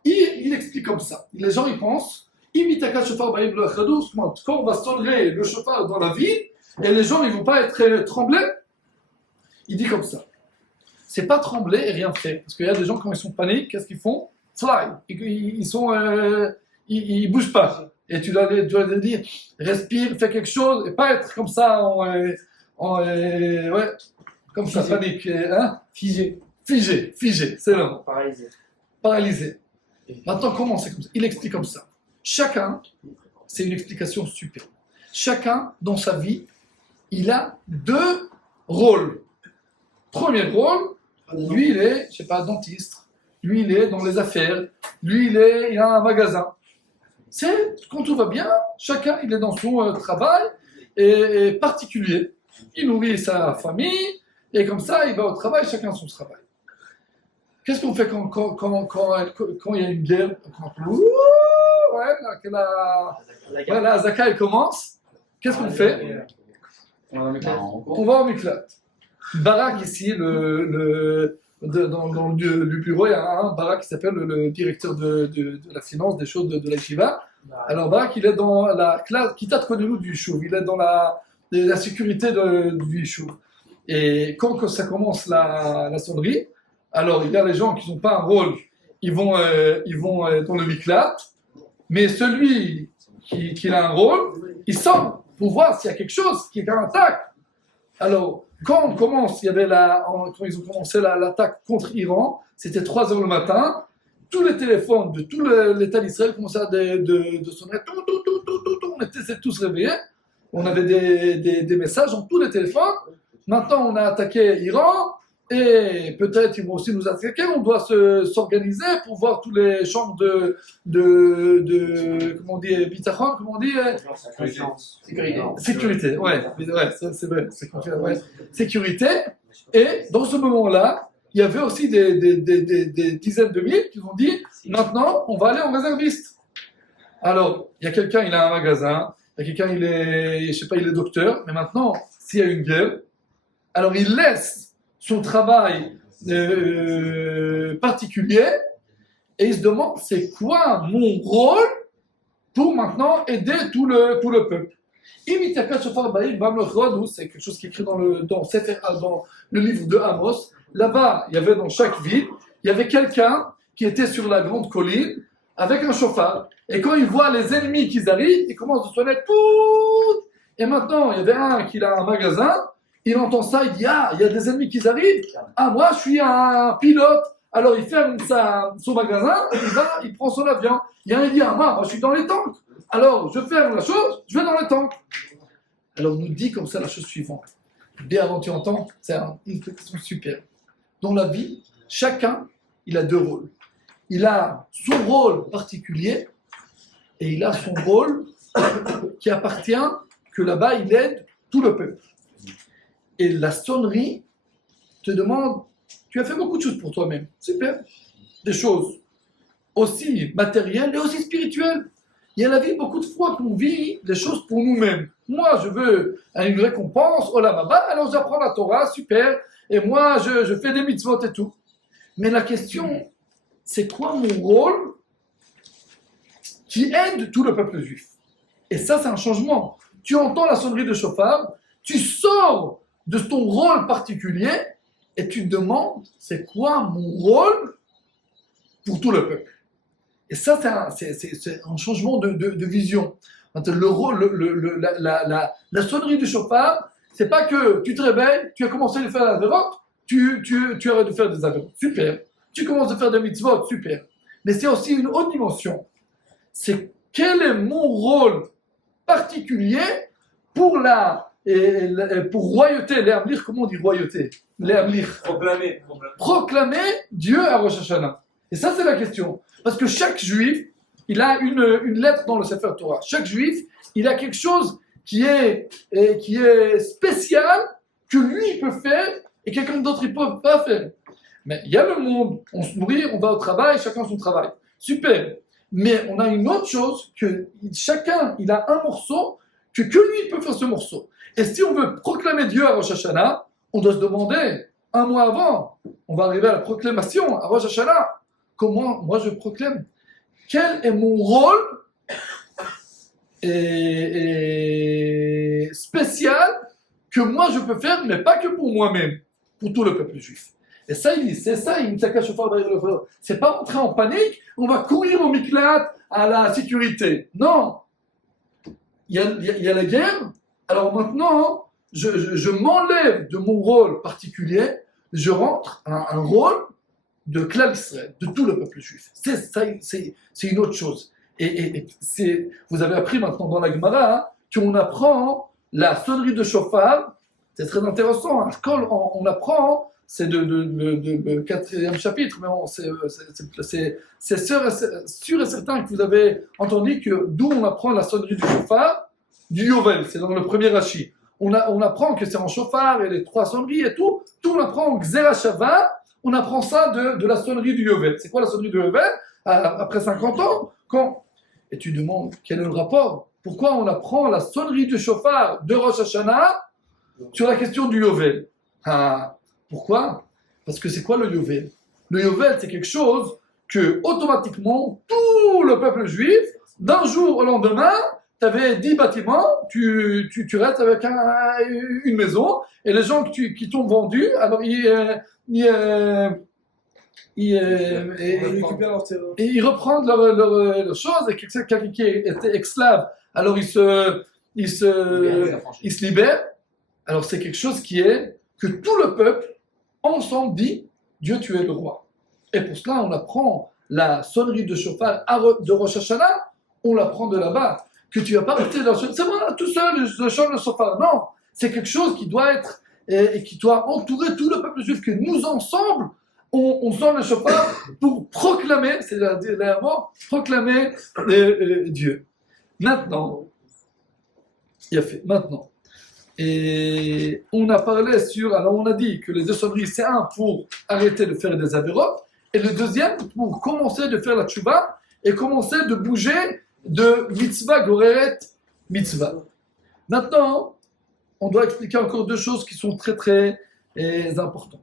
Il explique comme ça. Les gens, ils pensent, imitaka shofar ba'im l'achadou, quand on va sonner le shofar dans la ville, et les gens, ils vont pas être tremblés. Il dit comme ça. C'est pas trembler et rien faire. Parce qu'il y a des gens, quand ils sont paniques, qu'est-ce qu'ils font? Fly. Ils bougent pas. Et tu dois leur dire, respire, fais quelque chose, et pas être comme ça, comme ça, panique. Hein? Figé, c'est le mot. Paralysé. Maintenant, comment c'est comme ça? Il explique comme ça. Chacun, c'est une explication super. Chacun, dans sa vie, il a deux rôles. Premier rôle, lui, il est, je sais pas, dentiste. Lui, il est dans les affaires. Lui, il a un magasin. C'est, quand tout va bien, chacun, il est dans son travail et particulier. Il nourrit sa famille et comme ça, il va au travail, chacun son travail. Qu'est-ce qu'on fait quand il y a une guerre? La Zaka, elle commence. Qu'est-ce qu'on fait? On va en Miklat. Barak, ici, dans le bureau, il y a un Barak qui s'appelle le directeur de la finance, des choses de la Yeshiva. Alors Barak, il est dans la classe, qui t'a connu nous du Yishuv, il est dans la sécurité du Yishuv. Et quand ça commence la sonnerie, alors il y a les gens qui n'ont pas un rôle, ils vont dans le Miklat, mais celui qui a un rôle, il sort pour voir s'il y a quelque chose qui est en attaque. Alors, quand on commence, quand ils ont commencé l'attaque contre l'Iran, c'était 3h le matin, tous les téléphones de tout l'État d'Israël commençaient de sonner, on était tous réveillés, on avait des messages dans tous les téléphones. Maintenant, on a attaqué l'Iran, et peut-être ils vont aussi nous attaquer, on doit s'organiser pour voir tous les chambres de comment on dit, bitachon, comment on dit, sécurité, ouais, c'est vrai, sécurité. Et dans ce moment-là, il y avait aussi des dizaines de mille qui ont dit, maintenant, on va aller en réserviste. Alors, il y a quelqu'un, il a un magasin, il y a quelqu'un, il est docteur, mais maintenant, s'il y a une guerre, alors il laisse son travail particulier et il se demande c'est quoi mon rôle pour maintenant aider tout le peuple. Imitaka shofar ba'ir b'am l'chadou, c'est quelque chose qui est écrit dans le livre de Amos. Là-bas, il y avait dans chaque ville, il y avait quelqu'un qui était sur la grande colline avec un chauffard. Et quand il voit les ennemis qui arrivent, il commence à sonner tout. Et maintenant, il y avait un qui a un magasin, il entend ça, il dit ah, il y a des ennemis qui arrivent. Ah, moi, je suis un pilote. Alors, il ferme son magasin, il prend son avion. Il y a un qui dit ah, moi, je suis dans les tanks. Alors, je ferme la chose, je vais dans les tanks. Alors, on nous dit comme ça la chose suivante. Bien avant, tu entends, c'est une question super. Dans la vie, chacun, il a deux rôles. Il a son rôle particulier et il a son rôle qui appartient, que là-bas, il aide tout le peuple. Et la sonnerie te demande, tu as fait beaucoup de choses pour toi-même. Super. Des choses aussi matérielles et aussi spirituelles. Il y a la vie, beaucoup de fois qu'on vit des choses pour nous-mêmes. Moi, je veux une récompense, Olam Haba, alors j'apprends la Torah, super. Et moi, je fais des mitzvot et tout. Mais la question, c'est quoi mon rôle qui aide tout le peuple juif? Et ça, c'est un changement. Tu entends la sonnerie de chauffard, tu sors de ton rôle particulier et tu te demandes, c'est quoi mon rôle pour tout le peuple? Et ça, c'est un changement de vision. Le rôle, la sonnerie du chauffard, c'est pas que tu te réveilles, tu as commencé à faire la déroute, tu arrêtes de faire des avérotes, super. Tu commences à faire des mitzvot, super. Mais c'est aussi une autre dimension. C'est quel est mon rôle particulier pour pour royauté, les Amlir, comment on dit royauté? Les Amlir. Proclamer Dieu à Rosh Hashanah. Et ça, c'est la question. Parce que chaque juif, il a une lettre dans le Sefer Torah. Chaque juif, il a quelque chose qui est spécial, que lui, il peut faire, et quelqu'un d'autre, il ne peut pas faire. Mais il y a le monde, on se nourrit, on va au travail, chacun son travail. Super. Mais on a une autre chose, que chacun, il a un morceau, que lui, il peut faire ce morceau. Et si on veut proclamer Dieu à Rosh Hashanah, on doit se demander, un mois avant, on va arriver à la proclamation, à Rosh Hashanah, comment moi je proclame? Quel est mon rôle spécial que moi je peux faire, mais pas que pour moi-même, pour tout le peuple juif. Et ça, c'est ça, c'est pas rentrer en panique, on va courir au miklat à la sécurité. Non. Il y a la guerre, alors maintenant, je m'enlève de mon rôle particulier, je rentre à un rôle de Klal Israël, de tout le peuple juif. C'est une autre chose. Et vous avez appris maintenant dans la Gemara qu'on apprend la sonnerie de chauffard. C'est très intéressant. On apprend, c'est le 4e chapitre, mais c'est sûr et certain que vous avez entendu que d'où on apprend la sonnerie du chauffard, du Yovel. C'est dans le premier Rashi. On apprend que c'est en chauffard et les 3 sonneries et tout. Tout on apprend en Xera Shava. On apprend ça de la sonnerie du Yovel. C'est quoi la sonnerie du Yovel? Après 50 ans, et tu demandes quel est le rapport? Pourquoi on apprend la sonnerie du chauffard de Rosh Hashanah sur la question du Yovel? Pourquoi? Parce que c'est quoi le Yovel? Le Yovel, c'est quelque chose que automatiquement tout le peuple juif, d'un jour au lendemain, tu avais 10 bâtiments, tu restes avec une maison, et les gens qui t'ont vendu, alors ils reprennent leurs choses, et quelqu'un qui était esclave, alors il se libère. Alors c'est quelque chose qui est que tout le peuple ensemble dit Dieu, tu es le roi. Et pour cela, on apprend la sonnerie de chauffard de Rosh Hashanah, on l'apprend de là-bas. Que tu vas pas rester dans c'est moi tout seul, je chante le chauffard. Non, c'est quelque chose qui doit être et qui doit entourer tout le peuple juif, que nous ensemble, on sonne le chauffard pour proclamer, c'est-à-dire proclamer Dieu. Maintenant, il a fait maintenant. Et on a parlé alors on a dit que les deux sonneries, c'est un pour arrêter de faire des avérotes, et le deuxième pour commencer de faire la tchouba et commencer de bouger de mitzvah goreret mitzvah. Maintenant, on doit expliquer encore 2 choses qui sont très très importantes.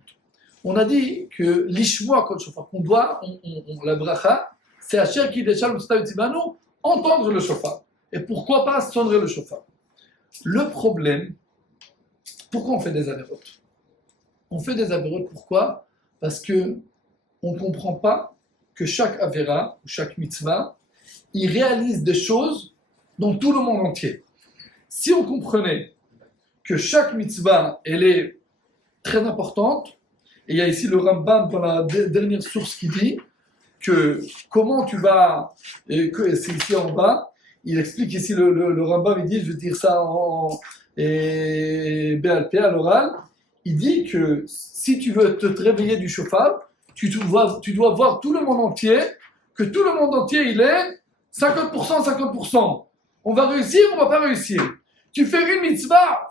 On a dit que l'ishmoa kol shofar, qu'on doit, la bracha, c'est Asher ki deshal mustav tzibanu, entendre le shofar. Et pourquoi pas sonner le shofar? Le problème, pourquoi on fait des avérotes? On fait des avérotes, pourquoi? Parce que on ne comprend pas que chaque avéra, ou chaque mitzvah, il réalise des choses dans tout le monde entier. si on comprenait que chaque mitzvah, elle est très importante, et il y a ici le Rambam dans la dernière source qui dit que comment tu vas, et que c'est ici en bas, il explique ici le Rambam, il dit, je vais dire ça en BLP à l'oral, il dit que si tu veux te réveiller du chauffard, tu dois voir tout le monde entier, que tout le monde entier il est 50%, 50%. On va réussir, on va pas réussir. Tu fais une mitzvah,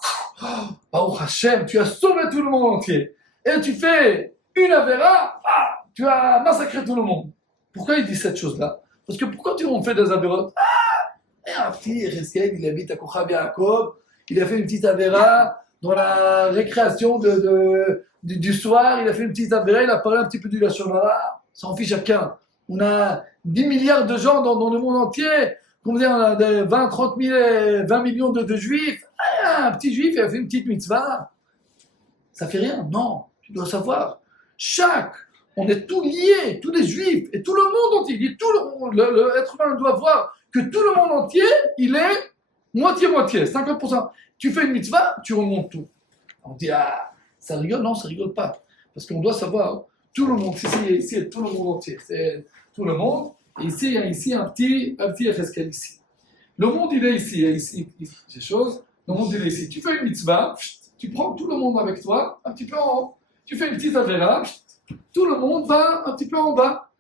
Baruch Hashem, tu as sauvé tout le monde entier. Et tu fais une avéra, tu as massacré tout le monde. Pourquoi il dit cette chose-là? Parce que pourquoi on fait des avérotes? Un petit Reskel, il habite à Kochav Yaakov, il a fait une petite avéra dans la récréation du soir, il a fait une petite avéra, il a parlé un petit peu du Lashon Hara, ça en fiche chacun. On a 10 milliards de gens dans le monde entier, combien on a 20, 30 000, 20 millions de juifs. Un petit juif, il a fait une petite mitzvah. Ça fait rien, non, tu dois savoir. On est tous liés, tous les juifs et tout le monde entier. L'être humain doit voir que tout le monde entier, il est moitié-moitié, 50%. Tu fais une mitzvah, tu remontes tout. On dit, ça rigole? Non, ça rigole pas. Parce qu'on doit savoir, tout le monde, ici, tout le monde entier. C'est tout le monde. Et ici, il y a ici un petit Reskel ici. Le monde, il est ici, ces choses. Le monde, il est ici. Tu fais une mitzvah, tu prends tout le monde avec toi, un petit peu en haut. Tu fais une petite avéra, tout le monde va un petit peu en bas.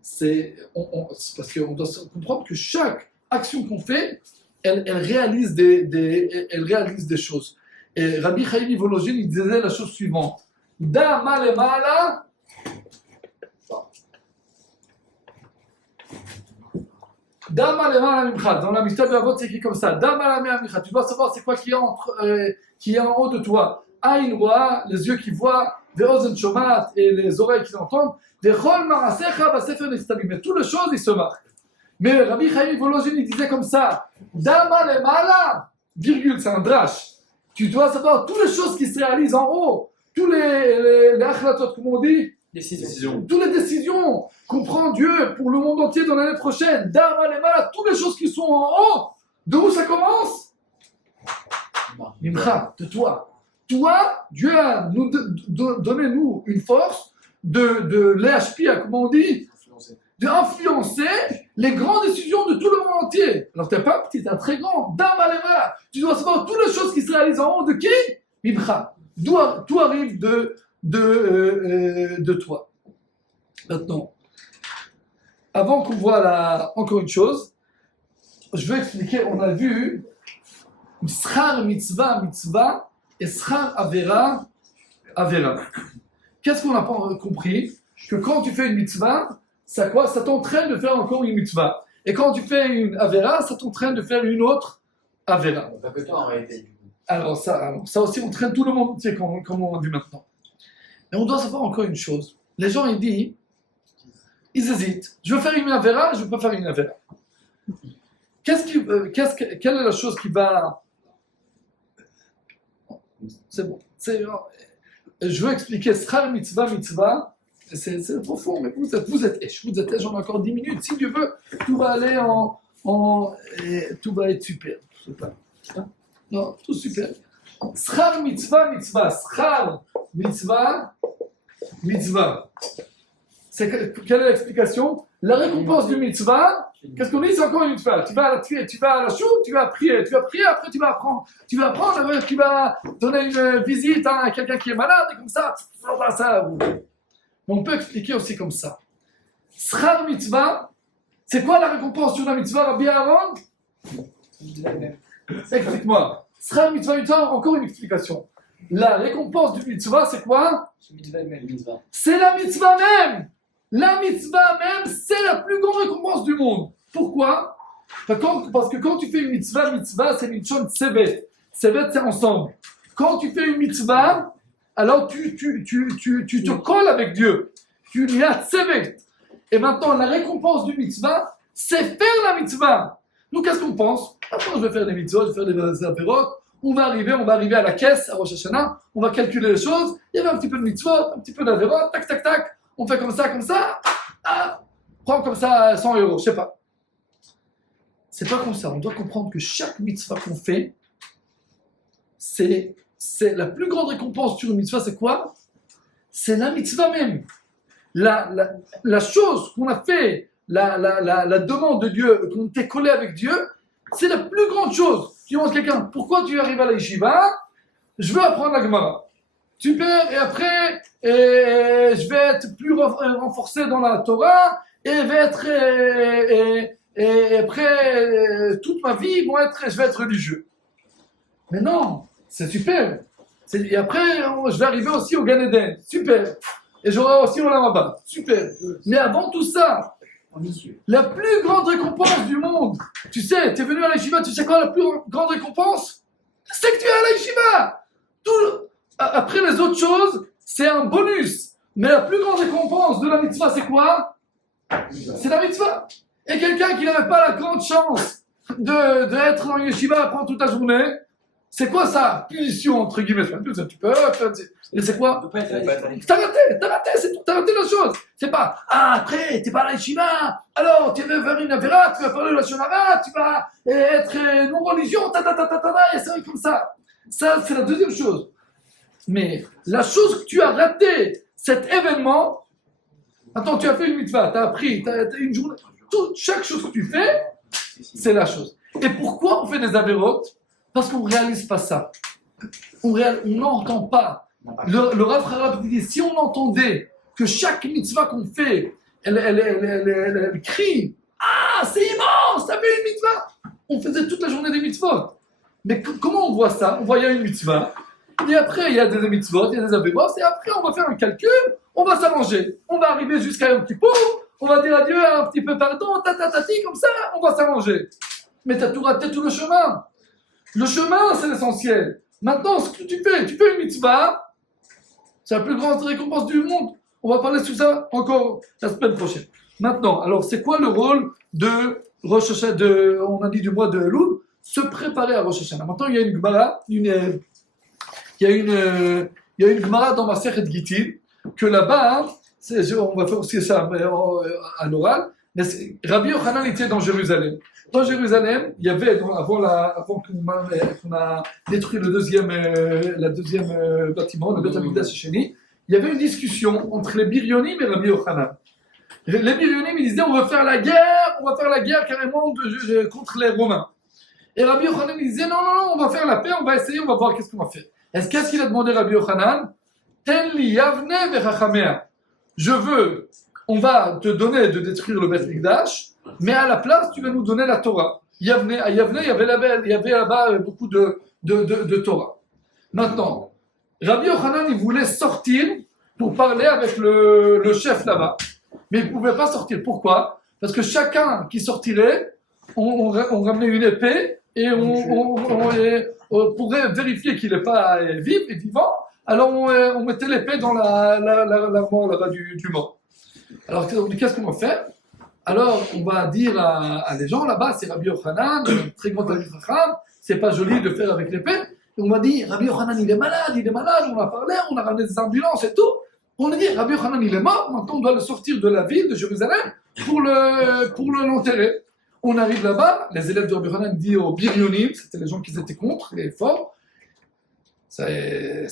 C'est parce qu'on doit comprendre que chaque action qu'on fait, elle réalise des choses. Et Rabbi Chaim Volozhin, il disait la chose suivante. Da malemala. Da malemala mimcha. Dans la Mishnah de la Vot, c'est écrit comme ça. Da malemala mimcha. Tu dois savoir c'est quoi qui est en haut de toi. Aïn roa, les yeux qui voient, des ozen shomat et les oreilles qui entendent. Des chol marasecha basefer nechtabim. Mais toutes les choses, ils se marquent. Mais Rabbi Chaim Volozhin, il disait comme ça. Da malemala, virgule, c'est un drash. Tu dois savoir toutes les choses qui se réalisent en haut, tous les achlatot, comme on dit, Décision. toutes les décisions qu'on prend Dieu pour le monde entier dans l'année prochaine, Dharma les malades, toutes les choses qui sont en haut, d'où ça commence? Mimcha, de toi. Toi, Dieu a donné nous une force de l'HPA, comment on dit, d'influencer les grandes décisions de tout le monde entier. Alors, tu n'es pas petit, tu es un très grand. Damalema, tu dois savoir toutes les choses qui se réalisent en haut de qui? Mimcha. Tout arrive de toi. Maintenant, avant qu'on voit encore une chose, je veux expliquer, on a vu Schar mitzvah et Schar avera. Qu'est-ce qu'on n'a pas compris? Que quand tu fais une mitzvah, ça t'entraîne de faire encore une mitzvah. Et quand tu fais une avera, ça t'entraîne de faire une autre avera. Pas que toi en réalité. Alors ça aussi entraîne tout le monde entier, comme on a vu maintenant. Mais on doit savoir encore une chose. Les gens, ils hésitent. Je veux faire une avera, je ne veux pas faire une avera. Quelle est la chose qui va... C'est bon. Je veux expliquer Schar mitzvah. C'est profond, mais vous êtes Esh, j'en ai encore 10 minutes. Si Dieu veut, tout va aller tout va être super. Non, tout super. Schar mitzvah. Schar mitzvah. Quelle est l'explication? La récompense du mitzvah, qu'est-ce qu'on dit? C'est encore une mitzvah. Tu vas à la choute, tu vas prier, après tu vas apprendre. Tu vas donner une visite à quelqu'un qui est malade, et comme ça. On peut expliquer aussi comme ça. Schar mitzvah, c'est quoi la récompense sur la mitzvah, Rabbi Aaron? Explique-moi. Schar mitzvah, encore une explication. La récompense du mitzvah, c'est quoi? C'est la mitzvah même. La mitzvah même, c'est la plus grande récompense du monde. Pourquoi? Parce que quand tu fais une mitzvah, c'est une chose sevet. Sevet, c'est ensemble. Quand tu fais une mitzvah, alors tu te colles avec Dieu. Tu lui as sevet. Et maintenant, la récompense du mitzvah, c'est faire la mitzvah. Nous, qu'est-ce qu'on pense? Maintenant, je vais faire des mitzvahs, je vais faire des apérotes. On va arriver à la caisse, à Rosh Hashanah. On va calculer les choses. Il y avait un petit peu de mitzvot, un petit peu d'apérotes. Tac, tac, tac. On fait comme ça. Prends comme ça 100 €, je sais pas. c'est pas comme ça. On doit comprendre que chaque mitzvah qu'on fait, c'est la plus grande récompense sur une mitzvah, c'est quoi? C'est la mitzvah même. La chose qu'on a fait, la demande de Dieu, qu'on t'est collé avec Dieu, c'est la plus grande chose. Tu demandes à quelqu'un, pourquoi tu arrives à la yeshiva? Je veux apprendre la Gemara. Super, et après, je vais être plus renforcé dans la Torah, et après, toute ma vie, je vais être religieux. Mais non, c'est super. Et après, je vais arriver aussi au Gan Eden. Super. Et j'aurai aussi au Lamaba. Super. Mais avant tout ça, la plus grande récompense du monde, tu sais, tu es venu à la yeshiva, tu sais quoi la plus grande récompense? C'est que tu es à la yeshiva. Après les autres choses, c'est un bonus. Mais la plus grande récompense de la mitzvah, c'est quoi? C'est la mitzvah. Et quelqu'un qui n'avait pas la grande chance d'être dans la yeshiva, apprendre toute la journée, c'est quoi sa punition, entre guillemets? Tu peux, et c'est quoi? T'as raté, c'est tout, t'as raté la chose. C'est pas, après, t'es pas à la yeshiva, alors tu vas faire une avéra, tu vas parler de la shonara, tu vas être non-religion, et c'est comme ça. Ça, c'est la deuxième chose. Mais la chose que tu as raté, cet événement, attends, tu as fait une mitzvah, tu as appris, tu as une journée, chaque chose que tu fais, c'est la chose. Et pourquoi on fait des avérotes? Parce qu'on ne réalise pas ça. On n'entend pas. Le Rav Harab dit, si on entendait que chaque mitzvah qu'on fait, elle crie, c'est immense, t'as fait une mitzvah. On faisait toute la journée des mitzvot. Mais comment on voit ça? On voit, il y a une mitzvah, et après il y a des mitzvot, il y a des avérotes, et après on va faire un calcul, on va s'arranger. On va arriver jusqu'à un petit pot, on va dire à Dieu un petit peu pardon, comme ça, on va s'arranger. Mais t'as tout raté, tout le chemin. Le chemin, c'est l'essentiel. Maintenant, ce que tu fais une mitzvah, c'est la plus grande récompense du monde. On va parler de ça encore la semaine prochaine. Maintenant, alors c'est quoi le rôle de Rosh Hashanah, on a dit du mois de Elul, se préparer à Rosh Hashanah. Maintenant, il y a une Gemara, il y a une Gemara dans Masechet Gittin, que là-bas, on va faire aussi ça à l'oral, mais Rabbi Yochanan était dans Jérusalem. Dans Jérusalem, il y avait, avant qu'on a détruit le deuxième bâtiment, le Beth Amikdash Sheni, il y avait une discussion entre les Biryonim et Rabbi Yochanan. Les Biryonim, ils disaient, on va faire la guerre carrément contre les Romains. Et Rabbi Yochanan, il disait, non, on va faire la paix, on va essayer, on va voir qu'est-ce qu'on va faire. Qu'est-ce qu'il a demandé Rabbi Yochanan? Ten li yavne vechachamea. On va te donner de détruire le Beth Amikdash, mais à la place, tu vas nous donner la Torah. À Yavne, il y avait là-bas beaucoup de Torah. Maintenant, Rabbi Yochanan, il voulait sortir pour parler avec le chef là-bas. Mais il ne pouvait pas sortir. Pourquoi? Parce que chacun qui sortirait, on ramenait une épée et on pourrait vérifier qu'il n'est pas vivant. Alors on mettait l'épée dans la mort là-bas du mort. Alors qu'est-ce qu'on va faire? Alors on va dire à les gens là-bas, c'est Rabbi Yochanan, très grand Rabbi Chacham, c'est pas joli de faire avec l'épée. Et on va dire Rabbi Yochanan il est malade, on a parlé, on a ramené des ambulances et tout. On a dit Rabbi Yochanan il est mort, maintenant on doit le sortir de la ville de Jérusalem pour l'enterrer. On arrive là-bas, les élèves de Rabbi Yochanan disent aux Biryonim, c'était les gens qui étaient contre, les forts. C'est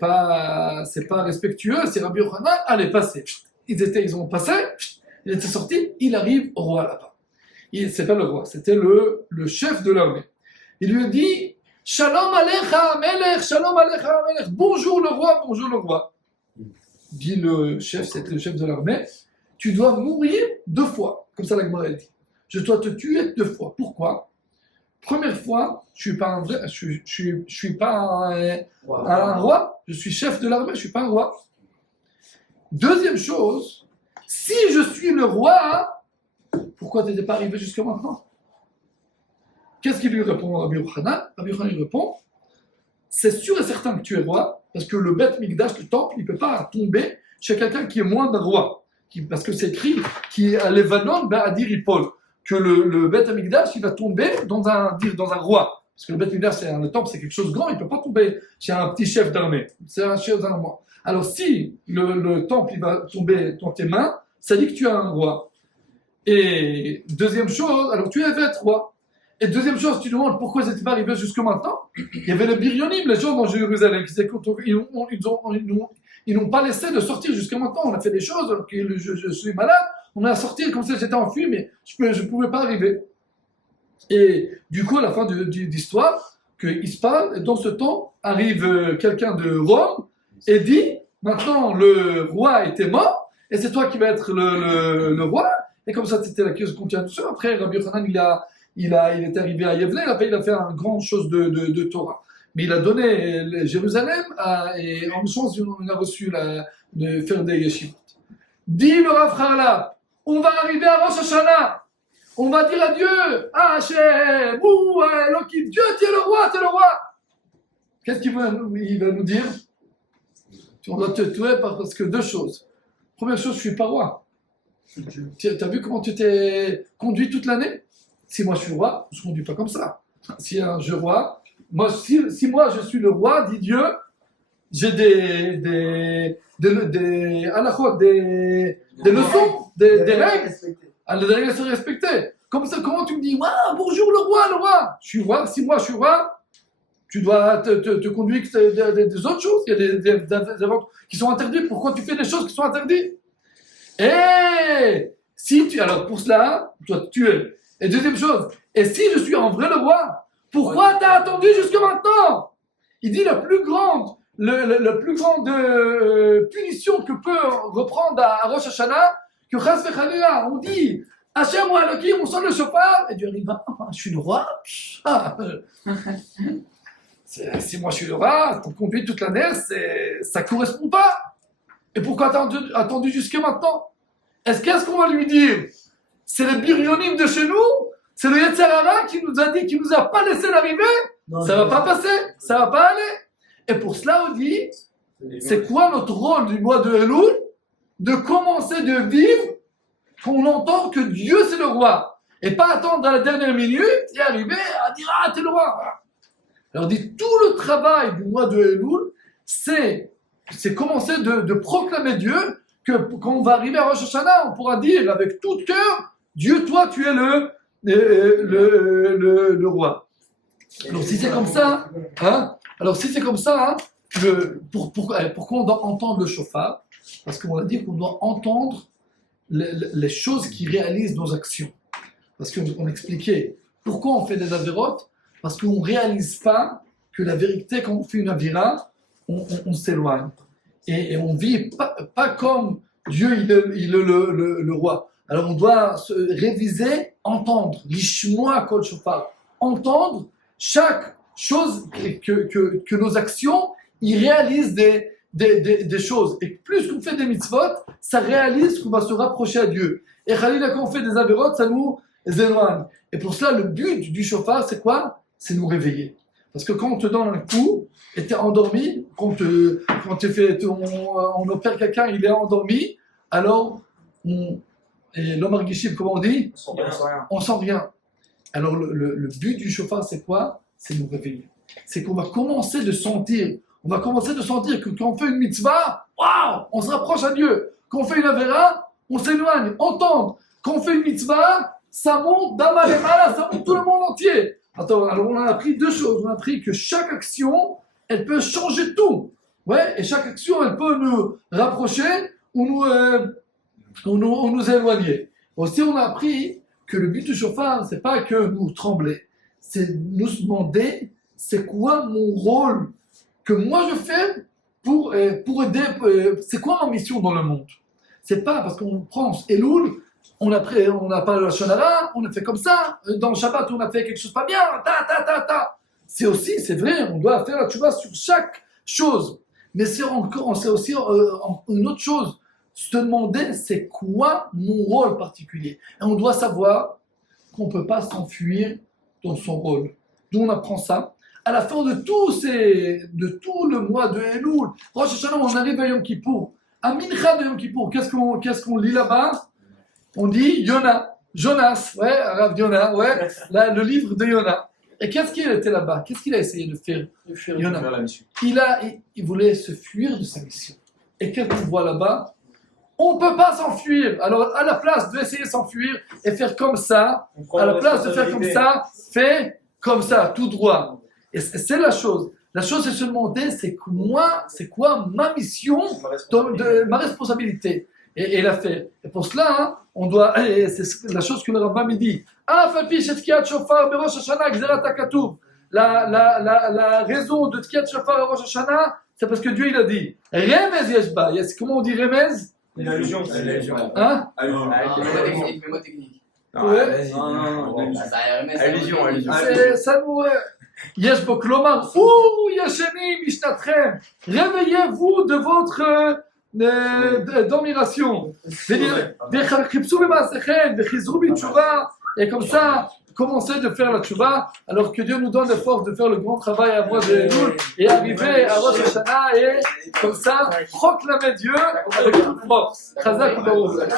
pas respectueux, c'est Rabbi Yochanan, allez, passez. Ils ont passé, il était sorti, il arrive au roi là-bas. C'est pas le roi, c'était le chef de l'armée. Il lui dit Shalom alecha melech, shalom alecha melech, bonjour le roi. Dit le chef, c'était le chef de l'armée, tu dois mourir 2 fois, comme ça la Gemara dit. Je dois te tuer 2 fois. Pourquoi? Première fois, je suis pas un roi, je suis chef de l'armée, je suis pas un roi. Deuxième chose, si je suis le roi, pourquoi tu n'étais pas arrivé jusqu'à maintenant? Qu'est-ce qu'il lui répond Rabbi Yochanan? Rabbi Yochanan lui répond, c'est sûr et certain que tu es roi, parce que le Beth Mikdash, le temple, il ne peut pas tomber chez quelqu'un qui est moins d'un roi. Parce que c'est écrit qui à Levanon, Ba'adir Ipol, que le Beth Amikdash, il va tomber dans un roi. Parce que le Beth Amikdash, le temple, c'est quelque chose de grand, il ne peut pas tomber chez un petit chef d'armée. C'est un chef d'armée. Alors si le temple, il va tomber dans tes mains, ça dit que tu as un roi. Et deuxième chose, alors tu avais 3. Et deuxième chose, tu demandes pourquoi ils n'étaient pas arrivés jusque maintenant. Il y avait les Biryonim, les gens dans Jérusalem, qui disaient ils n'ont pas laissé de sortir jusqu'à maintenant. On a fait des choses, alors que je suis malade, on a sorti comme ça, j'étais enfui, mais je ne pouvais pas arriver. Et du coup, à la fin de l'histoire, qu'il se parle, et dans ce temps, arrive quelqu'un de Rome et dit, maintenant le roi était mort, et c'est toi qui vas être le roi. Et comme ça, c'était la question continue. Après, Rabbi Yochanan, il est arrivé à Yevne, après il a fait une grande chose de Torah. Mais il a donné Jérusalem, et en chance, il a reçu de faire des yeshivot. Dit le Rav Harlap, on va arriver à Rosh Hashanah. On va dire à Dieu, Hachem, Elohim, Dieu, tu es le roi, tu es le roi. Qu'est-ce qu'il va nous dire? On doit te tuer parce que 2 choses. Première chose, je ne suis pas roi. Tu as vu comment tu t'es conduit toute l'année? Si moi je suis roi, je ne me conduis pas comme ça. Si je suis roi, si moi je suis le roi, dit Dieu, j'ai des halachot, des leçons, des règles. Les règles sont respectées. Comme ça, comment tu me dis, bonjour le roi. Je suis roi, si moi je suis roi, tu dois te conduire des autres choses. Il y a des ventes qui sont interdites. Pourquoi tu fais des choses qui sont interdites? Et alors pour cela, tu dois te tuer. Et deuxième chose, et si je suis en vrai le roi, pourquoi t'as attendu jusque maintenant? Il dit la plus grande punition que peut reprendre à Rosh Hashanah, que Chas v'Chalila, on dit Hachem ou Elohim, on sonne le chauffard, et Dieu arrive, je suis le roi. Si moi je suis le roi, ton conduite toute l'année, ça ne correspond pas. Et pourquoi t'as attendu jusqu'à maintenant? Qu'est-ce qu'on va lui dire? C'est le Biryonim de chez nous? C'est le Yetzer Hara qui nous a dit, qui nous a pas laissé l'arriver? Ça va pas passer, ça va pas aller. Et pour cela, on dit, c'est quoi notre rôle du mois de Elul? De commencer de vivre qu'on entend que Dieu c'est le roi. Et pas attendre à la dernière minute et arriver à dire, t'es le roi. Alors, on dit, tout le travail du mois de Elul, c'est commencer de proclamer Dieu, que quand on va arriver à Rosh Hashanah, on pourra dire avec tout cœur, Dieu, toi, tu es le roi. Alors, si c'est comme ça, pourquoi on doit entendre le chauffard? Parce qu'on a dit qu'on doit entendre les choses qui réalisent nos actions. Parce qu'on expliquait pourquoi on fait des avérotes, parce qu'on ne réalise pas que la vérité, quand on fait une avéra, on s'éloigne. Et on vit pas comme Dieu, il est le roi. Alors on doit se réviser, entendre, l'ishmoa kol shofar, entendre chaque chose que nos actions, ils réalisent des choses. Et plus qu'on fait des mitzvot, ça réalise qu'on va se rapprocher à Dieu. Et Khalil, quand on fait des avérotes, ça nous éloigne. Et pour cela, le but du shofar, c'est quoi? C'est nous réveiller. Parce que quand on te donne un coup et tu es endormi, quand on opère quelqu'un, il est endormi, alors et l'homme argichib, comment on dit? On sent rien. Alors le but du shofar, c'est quoi? C'est nous réveiller. C'est qu'on va commencer de sentir. On va commencer de sentir que quand on fait une mitzvah, waouh, on se rapproche à Dieu. Quand on fait une avéra, on s'éloigne. Entendre. Quand on fait une mitzvah, ça monte d'Amalemala, ça monte tout le monde entier. Attends, alors on a appris 2 choses. On a appris que chaque action, elle peut changer tout. Ouais, et chaque action, elle peut nous rapprocher ou nous éloigner. Aussi, on a appris que le but du shofar, c'est pas que nous trembler. C'est nous demander, c'est quoi mon rôle que moi je fais pour aider, c'est quoi ma mission dans le monde? C'est pas parce qu'on prend Elul, on n'a pas le Shonara, on a fait comme ça, dans le Shabbat on a fait quelque chose pas bien, C'est aussi, c'est vrai, on doit faire la tchouva sur chaque chose. Mais c'est aussi une autre chose, se demander c'est quoi mon rôle particulier. Et on doit savoir qu'on ne peut pas s'enfuir dans son rôle. D'où on apprend ça. À la fin de tout le mois de Elul, Rosh Hashanah, on arrive à Yom Kippour. À Mincha de Yom Kippour, qu'est-ce qu'on lit là-bas? On dit Jonas, ouais, Rav Yonah, ouais, là, le livre de Yonah. Et qu'est-ce qu'il était là-bas? Qu'est-ce qu'il a essayé de faire, Yonah? Il voulait se fuir de sa mission. Et qu'est-ce qu'on voit là-bas? On ne peut pas s'enfuir. Alors, à la place d'essayer de s'enfuir et faire comme ça, à la place de faire comme ça, fais comme ça, tout droit. Et c'est la chose. La chose, c'est se demander, c'est quoi ma mission, ma responsabilité et la faire. Et pour cela, hein, on doit, et c'est la chose que le Rambam dit. La raison de Tkiat Shofar à Rosh Hashanah, c'est parce que Dieu il a dit. Remez yeshba. Comment on dit remez? Une allusion. Hein? Mets-moi technique. Ouais. Allusion. Ça nous. Yesh bo klomar. Ouh, yashenim, ishnatrem. Réveillez-vous de votre domination. Et comme ça, commencez de faire la tchouva, alors que Dieu nous donne la force de faire le grand travail à moi de Elul et arriver à Rosh Hashanah et comme ça, proclamer Dieu avec toute force. Chazak ou Baruch.